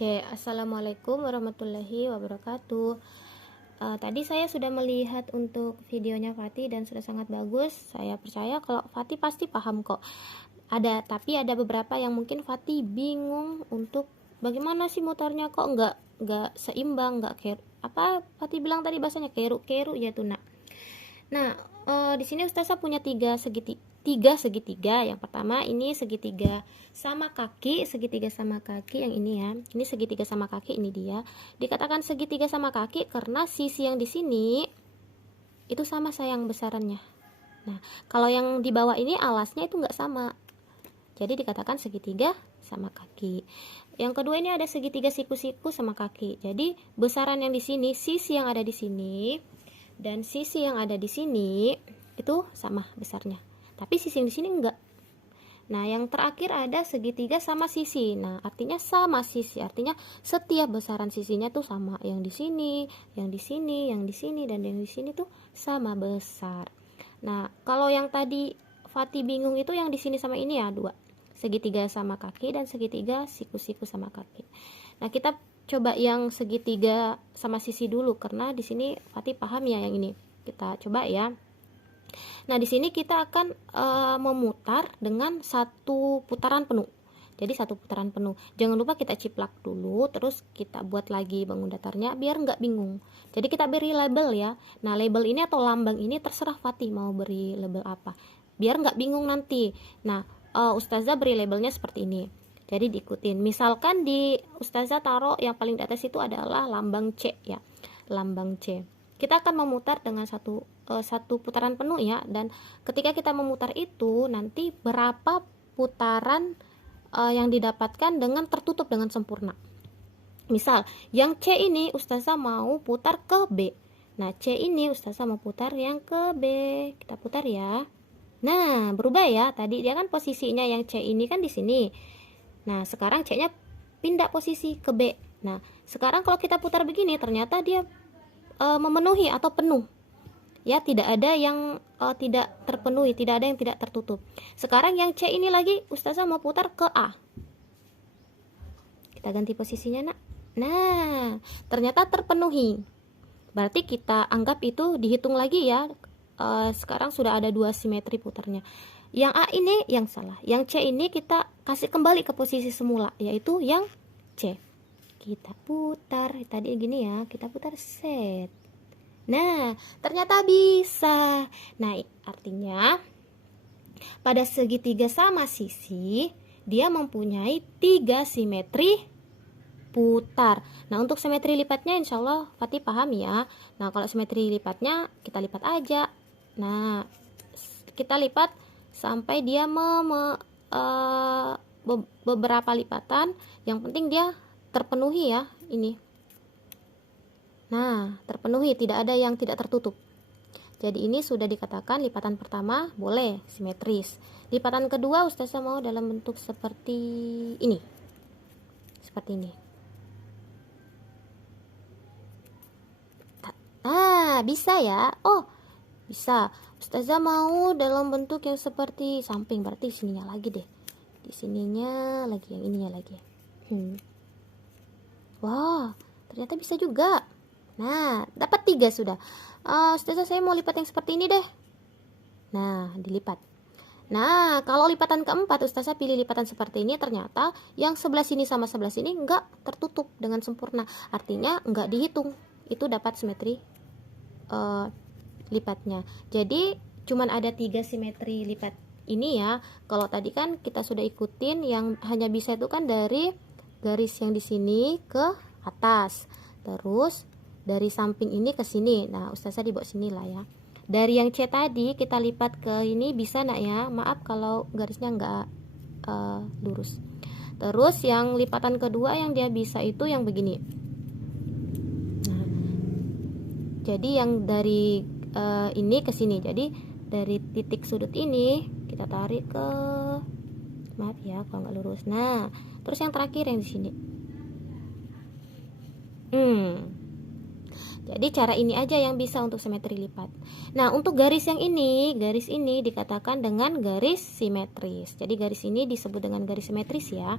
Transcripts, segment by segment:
Oke, assalamualaikum warahmatullahi wabarakatuh. Tadi saya sudah melihat untuk videonya Fatih dan sudah sangat bagus. Saya percaya kalau Fatih pasti paham kok. Tapi ada beberapa yang mungkin Fatih bingung untuk bagaimana sih motornya kok nggak seimbang, nggak apa Fatih bilang tadi bahasanya keru ya tuh nak. Nah, di sini Ustazah punya tiga segitiga. Yang pertama ini segitiga sama kaki yang ini ya. Ini segitiga sama kaki, ini dia. Dikatakan segitiga sama kaki karena sisi yang di sini itu sama sayang besarannya. Nah, kalau yang di bawah ini alasnya itu nggak sama. Jadi dikatakan segitiga sama kaki. Yang kedua ini ada segitiga siku-siku sama kaki. Jadi besaran yang di sini, sisi yang ada di sini dan sisi yang ada di sini itu sama besarnya. Tapi sisi yang di sini enggak. Nah, yang terakhir ada segitiga sama sisi. Nah, artinya sama sisi. Artinya setiap besaran sisinya tuh sama. Yang di sini, yang di sini, yang di sini dan yang di sini tuh sama besar. Nah, kalau yang tadi Fatih bingung itu yang di sini sama ini ya, dua. Segitiga sama kaki dan segitiga siku-siku sama kaki. Nah, kita coba yang segitiga sama sisi dulu karena di sini Fatih paham ya yang ini. Kita coba ya. Nah, di sini kita akan memutar dengan satu putaran penuh. Jadi satu putaran penuh. Jangan lupa kita ciplak dulu, terus kita buat lagi bangun datarnya biar nggak bingung. Jadi kita beri label ya. Nah, label ini atau lambang ini terserah Fatih mau beri label apa. Biar nggak bingung nanti. Nah, Ustazah beri labelnya seperti ini. Jadi diikutin. Misalkan di Ustazah taruh yang paling di atas itu adalah lambang C ya. Lambang C. Kita akan memutar dengan satu putaran penuh ya, dan ketika kita memutar itu nanti berapa putaran yang didapatkan dengan tertutup dengan sempurna. Misal, yang C ini Ustazah mau putar ke B. Nah, C ini Ustazah mau putar yang ke B. Kita putar ya. Nah, berubah ya. Tadi dia kan posisinya yang C ini kan di sini. Nah, sekarang C-nya pindah posisi ke B. Nah, sekarang kalau kita putar begini, ternyata dia memenuhi atau penuh. Ya, tidak ada yang tidak terpenuhi, tidak ada yang tidak tertutup. Sekarang yang C ini lagi Ustazah mau putar ke A. Kita ganti posisinya, nak. Nah, ternyata terpenuhi. Berarti kita anggap itu dihitung lagi ya. Sekarang sudah ada dua simetri putarnya. Yang A ini yang salah. Yang C ini kita kasih kembali ke posisi semula, yaitu yang C. Kita putar. Tadi gini ya, kita putar set. Nah, ternyata bisa. Nah, artinya pada segitiga sama sisi, dia mempunyai 3 simetri putar. Nah, untuk simetri lipatnya insya Allah Fatih paham ya. Nah, kalau simetri lipatnya kita lipat aja. Nah, kita lipat sampai dia beberapa lipatan. Yang penting dia terpenuhi ya ini. Nah, terpenuhi, tidak ada yang tidak tertutup. Jadi ini sudah dikatakan lipatan pertama boleh simetris. Lipatan kedua Ustazah mau dalam bentuk seperti ini. Seperti ini. Bisa ya. Oh, bisa. Ustazah mau dalam bentuk yang seperti samping, berarti sininya lagi deh. Di sininya lagi, yang ininya lagi. Wah, ternyata bisa juga. Nah, dapat 3 sudah. Ustazah saya mau lipat yang seperti ini deh. Nah, dilipat. Nah, kalau lipatan keempat Ustazah pilih lipatan seperti ini, ternyata yang sebelah sini sama sebelah sini enggak tertutup dengan sempurna. Artinya enggak dihitung. Itu dapat simetri lipatnya. Jadi cuman ada 3 simetri lipat ini ya. Kalau tadi kan kita sudah ikutin yang hanya bisa itu kan dari garis yang di sini ke atas. Terus dari samping ini ke sini. Nah, Ustazah dibawa sini lah ya. Dari yang C tadi kita lipat ke ini bisa nak ya. Maaf kalau garisnya enggak lurus. Terus yang lipatan kedua yang dia bisa itu yang begini. Nah, jadi yang dari ini ke sini. Jadi dari titik sudut ini kita tarik ke, maaf ya kalau nggak lurus. Nah, terus yang terakhir yang di sini. Jadi cara ini aja yang bisa untuk simetri lipat. Nah, untuk garis yang ini, garis ini dikatakan dengan garis simetris. Jadi garis ini disebut dengan garis simetris ya.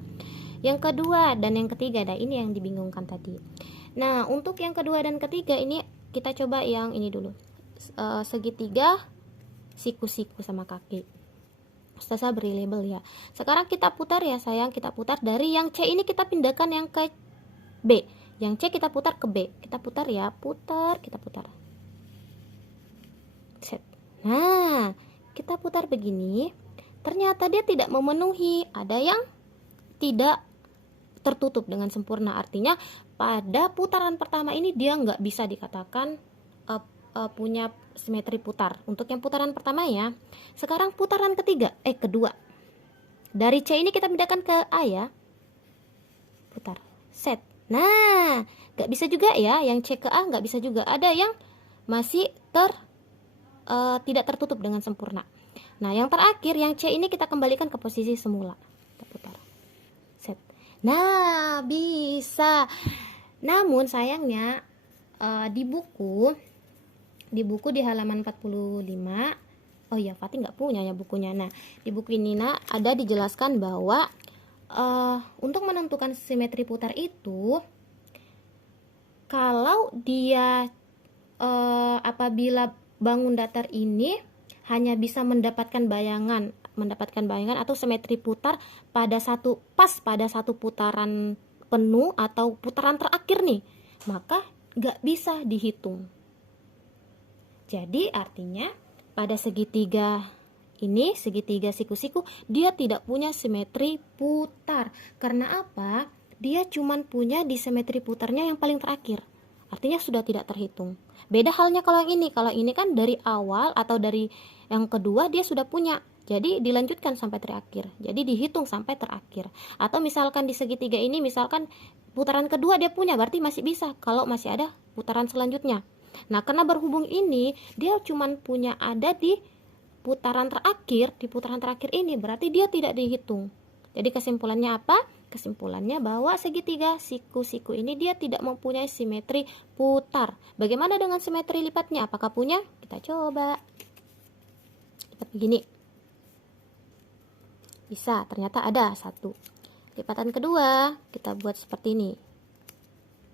yang kedua dan yang ketiga. Nah, ini yang dibingungkan tadi. Nah, untuk yang kedua dan ketiga ini kita coba yang ini dulu. Segitiga, siku-siku sama kaki. Ustazah beri label ya. Sekarang kita putar ya sayang, kita putar dari yang C ini kita pindahkan yang ke B. Yang C kita putar ke B. Kita putar ya, putar, kita putar. Set. Nah, kita putar begini. Ternyata dia tidak memenuhi. Ada yang tidak tertutup dengan sempurna. Artinya pada putaran pertama ini dia nggak bisa dikatakan punya simetri putar. Untuk yang putaran pertama ya. Sekarang putaran kedua. Dari C ini kita pindahkan ke A ya. Putar. Set. Nah, nggak bisa juga ya. Yang C ke A nggak bisa juga. Ada yang masih tidak tertutup dengan sempurna. Nah, yang terakhir yang C ini kita kembalikan ke posisi semula. Kita putar. Set. Nah, bisa. Namun sayangnya di buku di halaman 45, oh iya Fatih nggak punya ya bukunya. Nah, di buku ini ada dijelaskan bahwa untuk menentukan simetri putar itu, kalau dia apabila bangun datar ini hanya bisa mendapatkan bayangan atau simetri putar pada satu putaran penuh atau putaran terakhir nih, maka nggak bisa dihitung. Jadi artinya pada segitiga ini, segitiga siku-siku, dia tidak punya simetri putar. Karena apa? Dia cuman punya di simetri putarnya yang paling terakhir. Artinya sudah tidak terhitung. Beda halnya kalau yang ini. Kalau ini kan dari awal atau dari yang kedua dia sudah punya. Jadi dilanjutkan sampai terakhir. Jadi dihitung sampai terakhir. Atau misalkan di segitiga ini, misalkan putaran kedua dia punya, berarti masih bisa kalau masih ada putaran selanjutnya. Nah, karena berhubung ini dia cuman punya ada di putaran terakhir ini, berarti dia tidak dihitung. Jadi kesimpulannya apa? Kesimpulannya bahwa segitiga siku-siku ini dia tidak mempunyai simetri putar. Bagaimana dengan simetri lipatnya? Apakah punya? Kita coba. Lipat begini. Bisa, ternyata ada satu. Lipatan kedua, kita buat seperti ini.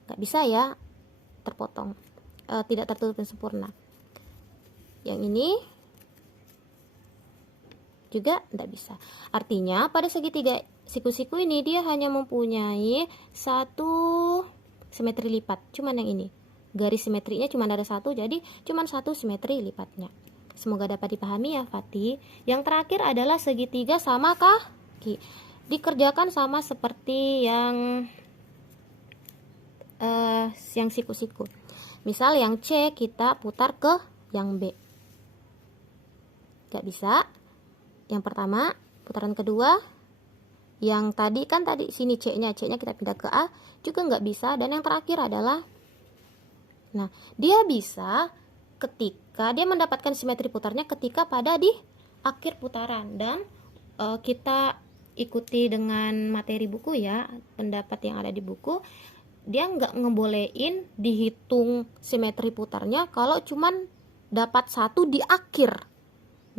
Nggak bisa ya, terpotong. Tidak tertutup dan sempurna. Yang ini juga tidak bisa. Artinya pada segitiga siku-siku ini dia hanya mempunyai satu simetri lipat, cuman yang ini garis simetrinya cuma ada satu, jadi cuma satu simetri lipatnya. Semoga dapat dipahami ya Fatih. Yang terakhir adalah segitiga sama kaki. Dikerjakan sama seperti yang siku-siku. Misal yang C kita putar ke yang B. Gak bisa. Yang pertama, putaran kedua, yang tadi sini C-nya kita pindah ke A, juga nggak bisa. Dan yang terakhir adalah, nah, dia bisa ketika dia mendapatkan simetri putarnya ketika pada di akhir putaran. Dan kita ikuti dengan materi buku ya, pendapat yang ada di buku, dia nggak ngebolehin dihitung simetri putarnya kalau cuman dapat satu di akhir.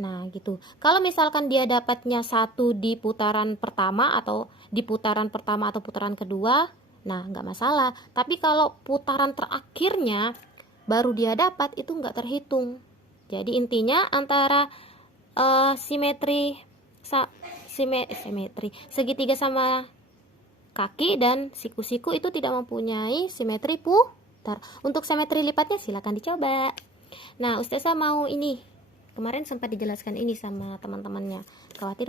Nah gitu. Kalau misalkan dia dapatnya satu di putaran pertama atau putaran kedua, nah nggak masalah. Tapi kalau putaran terakhirnya baru dia dapat, itu nggak terhitung. Jadi intinya antara simetri segitiga sama kaki dan siku-siku itu tidak mempunyai simetri putar. Untuk simetri lipatnya silakan dicoba. Nah, Ustazah mau ini. Kemarin sempat dijelaskan ini sama teman-temannya. Khawatir